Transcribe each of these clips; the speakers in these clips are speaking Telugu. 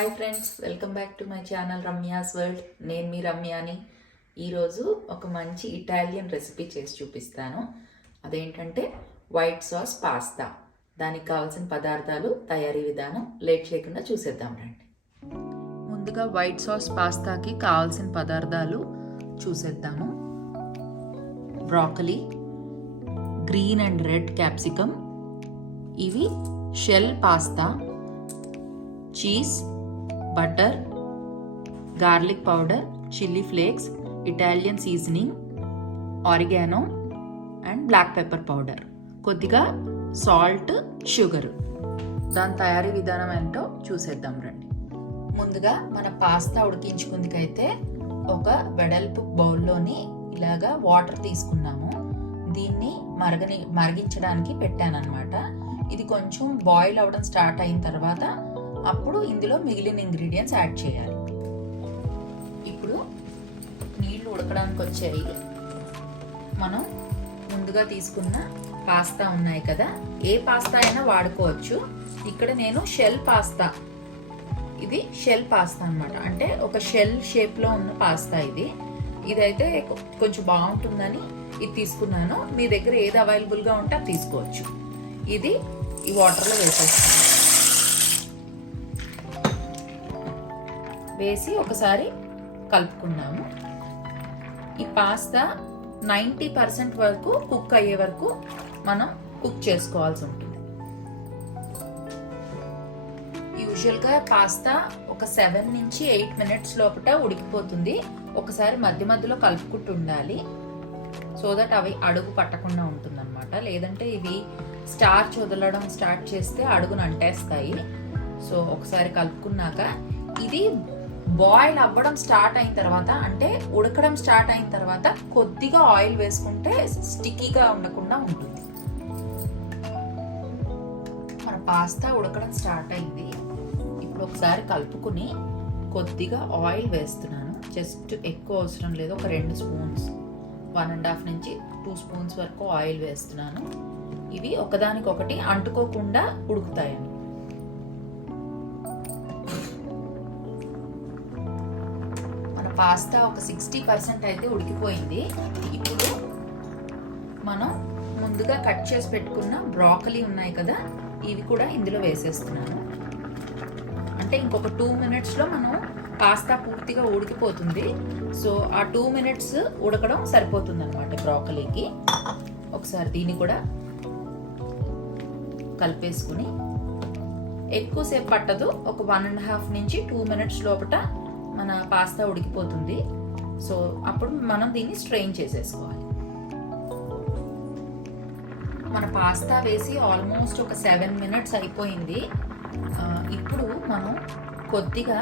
Hi friends, welcome back to my channel Ramya's world. నేను మీ రమ్యాని. ఈరోజు ఒక మంచి ఇటాలియన్ రెసిపీ చేసి చూపిస్తాను. అదేంటంటే వైట్ సాస్ పాస్తా. దానికి కావాల్సిన పదార్థాలు, తయారీ విధానం లేట్ చేయకుండా చూసేద్దాం రండి. ముందుగా వైట్ సాస్ పాస్తాకి కావాల్సిన పదార్థాలు చూసేద్దాము. Broccoli, green and red capsicum, ఇవి shell pasta, cheese, butter, garlic powder, chilli flakes, Italian seasoning, oregano and black pepper powder, కొద్దిగా సాల్ట్, షుగర్. దాని తయారీ విధానం ఏంటో చూసేద్దాం రండి. ముందుగా మన పాస్తా ఉడికించుకుందుకైతే ఒక వెడల్పు బౌల్లోని ఇలాగా వాటర్ తీసుకున్నాము. దీన్ని మరిగించడానికి పెట్టానన్నమాట. ఇది కొంచెం బాయిల్ అవ్వడం స్టార్ట్ అయిన తర్వాత అప్పుడు ఇందులో మిగిలిన ఇంగ్రీడియంట్స్ యాడ్ చేయాలి. ఇప్పుడు నీళ్లు ఉడకడానికి వచ్చాయి. మనం ముందుగా తీసుకున్న పాస్తా ఉన్నాయి కదా, ఏ పాస్తా అయినా వాడుకోవచ్చు. ఇక్కడ నేను షెల్ పాస్తా, ఇది షెల్ పాస్తా అన్నమాట. అంటే ఒక షెల్ షేప్లో ఉన్న పాస్తా ఇదైతే కొంచెం బాగుంటుందని ఇది తీసుకున్నాను. మీ దగ్గర ఏది అవైలబుల్గా ఉంటే అది తీసుకోవచ్చు. ఇది ఈ వాటర్లో వేసేస్తాను. వేసి ఒకసారి కలుపుకున్నాము. ఈ పాస్తా 90% వరకు కుక్ అయ్యే వరకు మనం కుక్ చేసుకోవాల్సి ఉంటుంది. యూజువల్గా పాస్తా ఒక 7 నుంచి 8 మినిట్స్ లోపల ఉడికిపోతుంది. ఒకసారి మధ్య మధ్యలో కలుపుకుంటూ ఉండాలి, సో దట్ అవి అడుగు పట్టకుండా ఉంటుందన్నమాట. లేదంటే ఇవి స్టార్చ్ వదలడం స్టార్ట్ చేస్తే అడుగును అంటేస్తాయి. సో ఒకసారి కలుపుకున్నాక ఇది బాయిల్ అవ్వడం స్టార్ట్ అయిన తర్వాత, అంటే ఉడకడం స్టార్ట్ అయిన తర్వాత కొద్దిగా ఆయిల్ వేసుకుంటే స్టిక్కీగా ఉండకుండా ఉంటుంది. మన పాస్తా ఉడకడం స్టార్ట్ అయింది. ఇప్పుడు ఒకసారి కలుపుకుని కొద్దిగా ఆయిల్ వేస్తున్నాను. జస్ట్ ఎక్కువ అవసరం లేదు, ఒక 2 స్పూన్స్, 1.5 నుంచి 2 స్పూన్స్ వరకు ఆయిల్ వేస్తున్నాను. ఇవి ఒకదానికొకటి అంటుకోకుండా ఉడుకుతాయండి. పాస్తా ఒక 60% అయితే ఉడికిపోయింది. ఇప్పుడు మనం ముందుగా కట్ చేసి పెట్టుకున్న బ్రాకలీ ఉన్నాయి కదా, ఇవి కూడా ఇందులో వేసేస్తున్నాను. అంటే ఇంకొక 2 మినిట్స్లో మనం పాస్తా పూర్తిగా ఉడికిపోతుంది. సో ఆ 2 మినిట్స్ ఉడకడం సరిపోతుంది అనమాట బ్రాకలీకి. ఒకసారి దీన్ని కూడా కలిపేసుకుని, ఎక్కువసేపు పట్టదు, ఒక 1.5 నుంచి 2 మినిట్స్ లోపల మన పాస్తా ఉడికిపోతుంది. సో అప్పుడు మనం దీన్ని స్ట్రెయిన్ చేసేసుకోవాలి. మన పాస్తా వేసి ఆల్మోస్ట్ ఒక 7 మినిట్స్ అయిపోయింది. ఇప్పుడు మనం కొద్దిగా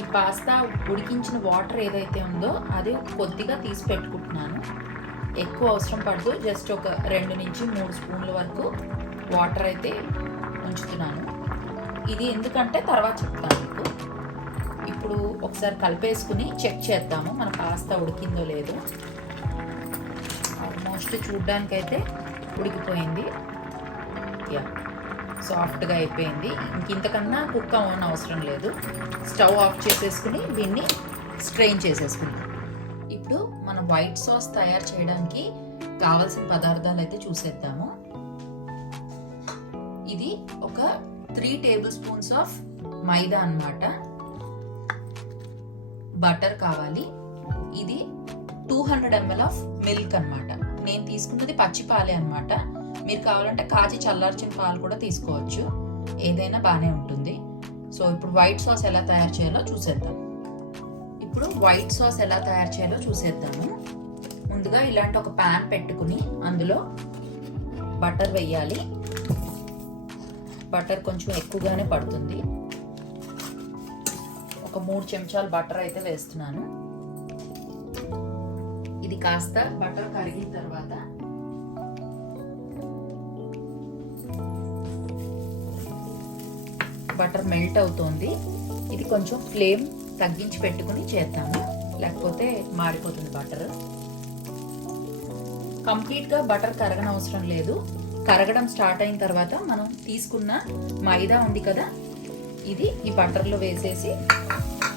ఈ పాస్తా ఉడికించిన వాటర్ ఏదైతే ఉందో అది కొద్దిగా తీసి పెట్టుకుంటున్నాను. ఎక్కువ అవసరం పడదు, జస్ట్ ఒక 2 నుంచి 3 స్పూన్ల వరకు వాటర్ అయితే ఉంచుతున్నాను. ఇది ఎందుకంటే తర్వాత చెప్తాను మీకు. ఇప్పుడు ఒకసారి కలిపేసుకుని చెక్ చేద్దాము మన పాస్తా ఉడికిందో లేదో. ఆల్మోస్ట్ చూడ్డానికైతే ఉడికిపోయింది. సాఫ్ట్గా అయిపోయింది. ఇంతకన్నా కుక్ అవ్వని అవసరం లేదు. స్టవ్ ఆఫ్ చేసేసుకుని దీన్ని స్ట్రెయిన్ చేసేసుకుందాం. ఇప్పుడు మనం వైట్ సాస్ తయారు చేయడానికి కావాల్సిన పదార్థాలు అయితే చూసేద్దాము. ఇది ఒక 3 టేబుల్ స్పూన్స్ ఆఫ్ మైదా అన్నమాట. బటర్ కావాలి. ఇది 200 ml ఆఫ్ మిల్క్ అన్నమాట. నేను తీసుకున్నది పచ్చి పాలే అన్నమాట. మీరు కావాలంటే కాచి చల్లార్చిన పాలు కూడా తీసుకోవచ్చు, ఏదైనా బాగానే ఉంటుంది. సో ఇప్పుడు వైట్ సాస్ ఎలా తయారు చేయాలో చూసేద్దాము. ముందుగా ఇలాంటి ఒక ప్యాన్ పెట్టుకుని అందులో బటర్ వేయాలి. బటర్ కొంచెం ఎక్కువగానే పడుతుంది. ఒక 3 చెంచాలు బటర్ అయితే వేస్తున్నాను. ఇది కాస్త బటర్ కరిగిన తర్వాత బటర్ మెల్ట్ అవుతోంది. ఇది కొంచెం ఫ్లేమ్ తగ్గించి పెట్టుకుని చేద్దాము, లేకపోతే మాడిపోతుంది బటర్. కంప్లీట్గా బటర్ కరగనవసరం లేదు. కరగడం స్టార్ట్ అయిన తర్వాత మనం తీసుకున్న మైదా ఉంది కదా, ఇది ఈ బటర్లో వేసేసి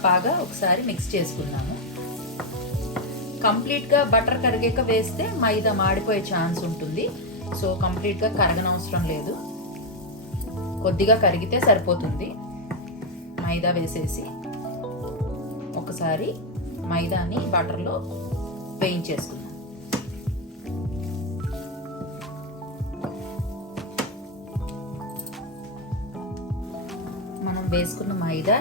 బాగా ఒకసారి మిక్స్ చేసుకున్నాము. కంప్లీట్గా బటర్ కరిగాక వేస్తే మైదా మాడిపోయే ఛాన్స్ ఉంటుంది. సో కంప్లీట్గా కరగనవసరం లేదు, కొద్దిగా కరిగితే సరిపోతుంది. మైదా వేసేసి ఒకసారి మైదాని బటర్లో వేయించేసుకుందాం. మనం వేసుకున్న మైదా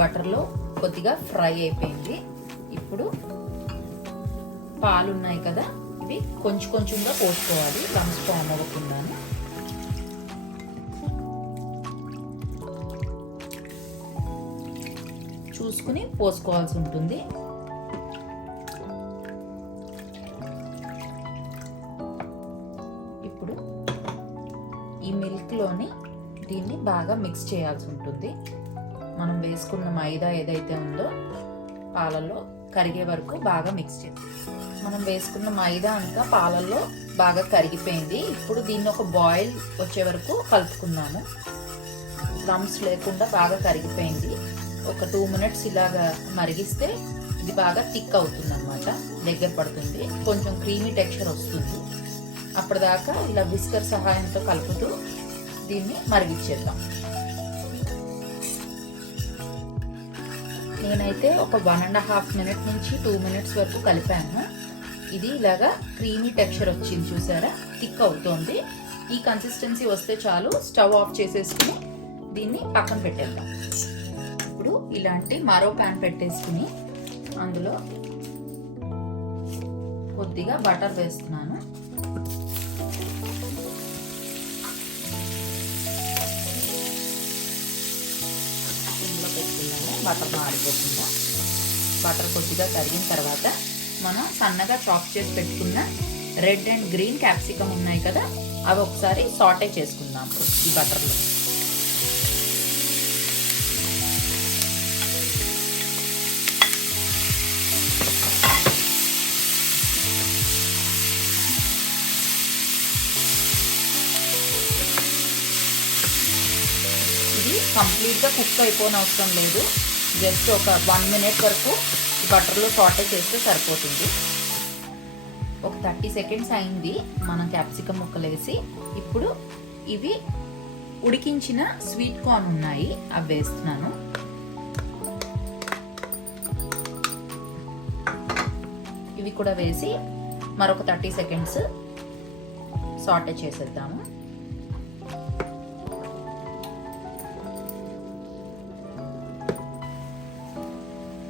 బటర్లో కొద్దిగా ఫ్రై అయిపోయింది. ఇప్పుడు పాలు ఉన్నాయి కదా, ఇవి కొంచెం కొంచెంగా పోసుకోవాలి, లమ్స్ ఫామ్ అవ్వకుండా. చూసుకుని పోసుకోవాల్సి ఉంటుంది. ఇప్పుడు ఈ మిల్క్లోని దీన్ని బాగా మిక్స్ చేయాల్సి ఉంటుంది. మనం వేసుకున్న మైదా ఏదైతే ఉందో పాలల్లో కరిగే వరకు బాగా మిక్స్ చేయాలి. మనం వేసుకున్న మైదా అంతా పాలల్లో బాగా కరిగిపోయింది. ఇప్పుడు దీన్ని ఒక బాయిల్ వచ్చే వరకు కలుపుకుందాము. లమ్స్ లేకుండా బాగా కరిగిపోయింది. ఒక 2 minutes ఇలాగా మరిగిస్తే ఇది బాగా థిక్ అవుతుంది అన్నమాట, దగ్గర పడుతుంది, కొంచెం క్రీమీ టెక్స్చర్ వస్తుంది. అప్పటిదాకా ఇలా విస్కర్ సహాయంతో కలుపుతూ దీన్ని మరిగించేద్దాం. నేనైతే ఒక 1.5 minutes నుంచి 2 minutes వరకు కలిపాను. ఇది ఇలాగా క్రీమీ టెక్స్చర్ వచ్చింది, చూసారా, థిక్ అవుతోంది. ఈ కన్సిస్టెన్సీ వస్తే చాలు. స్టవ్ ఆఫ్ చేసేసుకుని దీన్ని పక్కన పెట్టేద్దాం. ఇప్పుడు ఇలాంటి మరో ప్యాన్ పెట్టేసుకుని అందులో కొద్దిగా బటర్ వేస్తున్నాను. ఇందులో పెట్టుకున్నాను, బటర్ మాడిపోకుండా. బటర్ కొద్దిగా కరిగిన తర్వాత మనం సన్నగా చాప్ చేసి పెట్టుకున్న రెడ్ అండ్ గ్రీన్ క్యాప్సికమ్ ఉన్నాయి కదా, అవి ఒకసారి సాటే చేసుకుందాం ఈ బటర్లో. కంప్లీట్గా కుక్ అయిపోనవసరం లేదు, జస్ట్ ఒక 1 minute వరకు బటర్లో సాటే చేస్తే సరిపోతుంది. ఒక 30 seconds అయింది మనం క్యాప్సికమ్ ముక్కలు వేసి. ఇప్పుడు ఇవి ఉడికించిన స్వీట్ కార్న్ ఉన్నాయి, అవి వేస్తున్నాను. ఇవి కూడా వేసి మరొక 30 seconds సాటే చేసేద్దాము.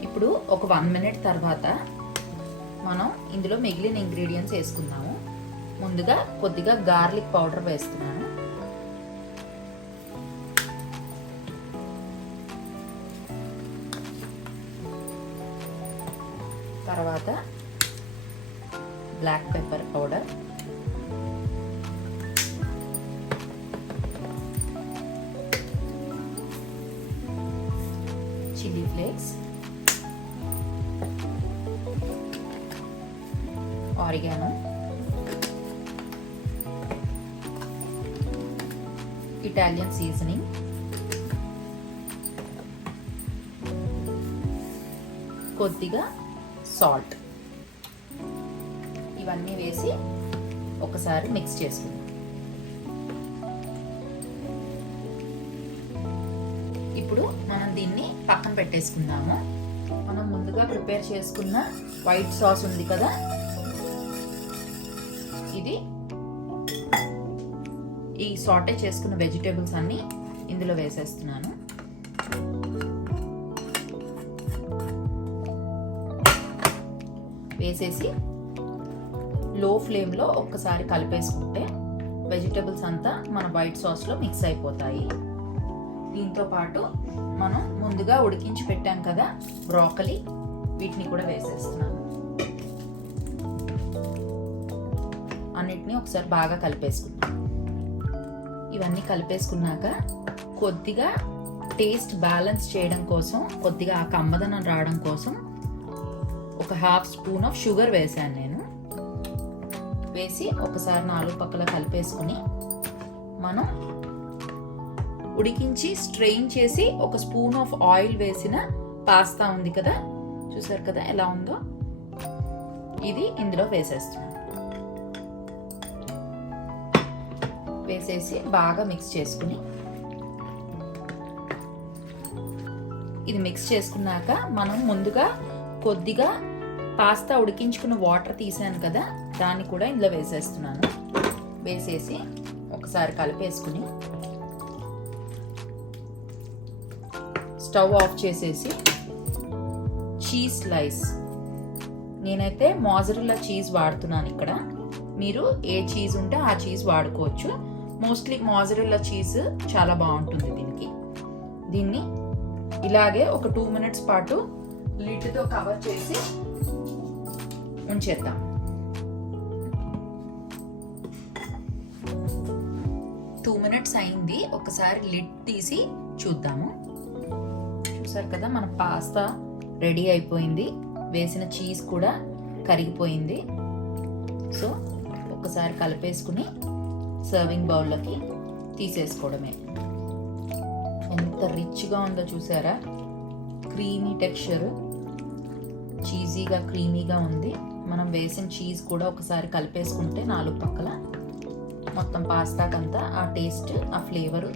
ఇప్పుడు ఒక 1 minute తర్వాత మనం ఇందులో మిగిలిన ఇంగ్రీడియంట్స్ వేసుకుందాము. ముందుగా కొద్దిగా గార్లిక్ పౌడర్ వేస్తున్నాను. తర్వాత black pepper powder, chilli flakes, oregano, Italian seasoning, కొద్దిగా సాల్ట్, ఇవన్నీ వేసి ఒకసారి మిక్స్ చేసుకుందాం. ఇప్పుడు మనం దీన్ని పక్కన పెట్టేసుకుందాము. మనం ముందుగా ప్రిపేర్ చేసుకున్న వైట్ సాస్ ఉంది కదా, ఇది ఈ సాటే చేసుకున్న వెజిటేబుల్స్ అన్ని ఇందులో వేసేస్తున్నాను. వేసేసి లో ఫ్లేమ్లో ఒక్కసారి కలిపేసుకుంటే వెజిటేబుల్స్ అంతా మన వైట్ సాస్లో మిక్స్ అయిపోతాయి. దీంతో పాటు మనం ముందుగా ఉడికించి పెట్టాం కదా బ్రోకలీ, వీటిని కూడా వేసేస్తున్నాను. అన్నిటినీ ఒకసారి బాగా కలిపేసుకుందాం. ఇవన్నీ కలిపేసుకున్నాక కొద్దిగా టేస్ట్ బ్యాలెన్స్ చేయడం కోసం, కొద్దిగా ఆ కమ్మదనం రావడం కోసం ఒక 1/2 స్పూన్ ఆఫ్ షుగర్ వేసాను నేను. వేసి ఒకసారి 4 పక్కల కలిపేసుకుని మనం ఉడికించి స్ట్రెయిన్ చేసి ఒక స్పూన్ ఆఫ్ ఆయిల్ వేసిన పాస్తా ఉంది కదా, చూసారు కదా ఎలా ఉందో, ఇది ఇందులో వేసేస్తున్నాను. వేసేసి బాగా మిక్స్ చేసుకుని, ఇది మిక్స్ చేసుకున్నాక మనం ముందుగా కొద్దిగా పాస్తా ఉడికించుకున్న వాటర్ తీసాను కదా, దాన్ని కూడా ఇందులో వేసేస్తున్నాను. వేసేసి ఒకసారి కలిపేసుకుని స్టవ్ ఆఫ్ చేసేసి చీజ్ స్లైస్, నేనైతే మోజరెల్లా చీజ్ వాడుతున్నాను ఇక్కడ. మీరు ఏ చీజ్ ఉంటే ఆ చీజ్ వాడుకోవచ్చు. మోస్ట్లీ మోజరెల్లా చీజ్ చాలా బాగుంటుంది దీనికి. దీన్ని ఇలాగే ఒక 2 minutes పాటు లిడ్తో కవర్ చేసి ఉంచేద్దాం. టూ మినిట్స్ అయింది, ఒకసారి లిడ్ తీసి చూద్దాము. చూసారు కదా మన పాస్తా రెడీ అయిపోయింది, వేసిన చీజ్ కూడా కరిగిపోయింది. సో ఒకసారి కలిపేసుకుని సర్వింగ్ బౌల్లోకి తీసేసుకోవడమే. ఎంత రిచ్గా ఉందో చూసారా, క్రీమీ టెక్స్చర్, చీజీగా క్రీమీగా ఉంది. మనం వేసిన చీజ్ కూడా ఒకసారి కలిపేసుకుంటే 4 పక్కల మొత్తం పాస్తాకంతా ఆ టేస్ట్, ఆ ఫ్లేవర్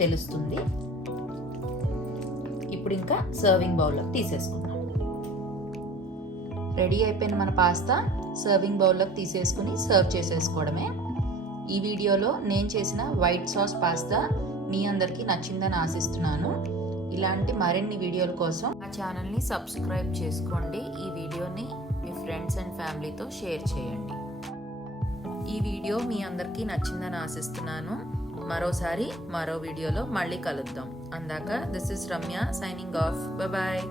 తెలుస్తుంది. ఇప్పుడు ఇంకా సర్వింగ్ బౌల్లోకి తీసేసుకుందాం. రెడీ అయిపోయిన మన పాస్తా సర్వింగ్ బౌల్లోకి తీసేసుకుని సర్వ్ చేసేసుకోవడమే. ఈ వీడియోలో నేను చేసిన వైట్ సాస్ పాస్తా మీ అందరికీ నచ్చిందని ఆశిస్తున్నాను. ఇలాంటి మరిన్ని వీడియోల కోసం మా ఛానల్ని సబ్స్క్రైబ్ చేసుకోండి. ఈ వీడియోని మీ ఫ్రెండ్స్ అండ్ ఫ్యామిలీతో షేర్ చేయండి. ఈ వీడియో మీ అందరికీ నచ్చిందని ఆశిస్తున్నాను. మరోసారి మరో వీడియోలో మళ్ళీ కలుద్దాం. అందాక this is Ramya signing off. Bye.